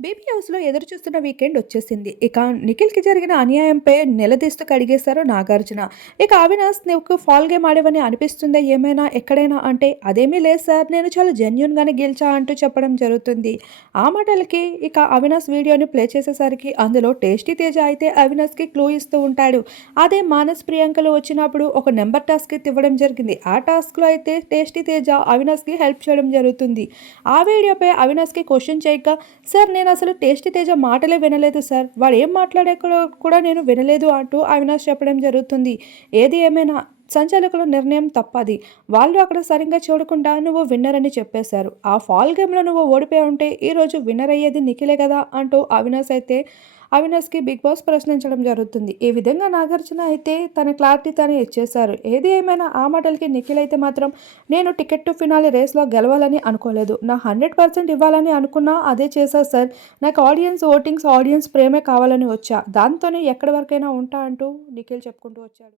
Baby హౌస్‌లో ఎదురు చూస్తున్న వీకెండ్ వచ్చేసింది. ఇక నిఖిల్‌కి జరిగిన అన్యాయంపై నిలదీస్తూ కడిగేశారు నాగార్జున. ఇక అవినాష్ నీకు ఫాల్ గేమ్ ఆడేవని అనిపిస్తుందా ఏమైనా ఎక్కడైనా అంటే అదేమీ లేదు సార్ నేను చాలా జెన్యున్గానే గెలిచా అంటూ చెప్పడం జరుగుతుంది. ఆ మాటలకి ఇక అవినాష్ వీడియోని ప్లే చేసేసరికి అందులో టేస్టీ తేజ అయితే అవినాష్‌కి క్లూ ఇస్తూ ఉంటాడు. అదే మానస్ ప్రియాంకలు వచ్చినప్పుడు ఒక నెంబర్ టాస్క్ ఇవ్వడం జరిగింది. ఆ టాస్క్‌లో అయితే టేస్టీ తేజ అవినాష్‌కి హెల్ప్ చేయడం జరుగుతుంది. ఆ వీడియోపై అవినాష్‌కి క్వశ్చన్ చేయక సార్ నేను నేను అసలు టేస్టీ తేజ మాటలే వినలేదు సార్. వాడు ఏం మాట్లాడే కూడా నేను వినలేదు అంటూ అవినాష్ చెప్పడం జరుగుతుంది. ఏది ఏమైనా సంచాలకుల నిర్ణయం తప్పది. వాళ్ళు అక్కడ సరిగ్గా చూడకుండా నువ్వు విన్నర్ అని చెప్పేశారు. ఆ ఫాల్ గేమ్లో నువ్వు ఓడిపోయి ఉంటే ఈరోజు విన్నర్ అయ్యేది నిఖిలే కదా అంటూ అవినాష్ అయితే అవినాష్కి బిగ్ బాస్ ప్రశ్నించడం జరుగుతుంది. ఈ విధంగా నాగార్జున అయితే తన క్లారిటీ తను ఇచ్చేశారు? ఏది ఏమైనా ఆ మాటలకి నిఖిల్ అయితే మాత్రం నేను టికెట్ టు ఫినాలి రేస్లో గెలవాలని అనుకోలేదు. నా హండ్రెడ్ పర్సెంట్ ఇవ్వాలని అనుకున్నా అదే చేశా సార్. నాకు ఆడియన్స్ ఓటింగ్స్ ఆడియన్స్ ప్రేమే కావాలని వచ్చా. దాంతోనే ఎక్కడి వరకైనా ఉంటా అంటూ నిఖిల్ చెప్పుకుంటూ వచ్చాడు.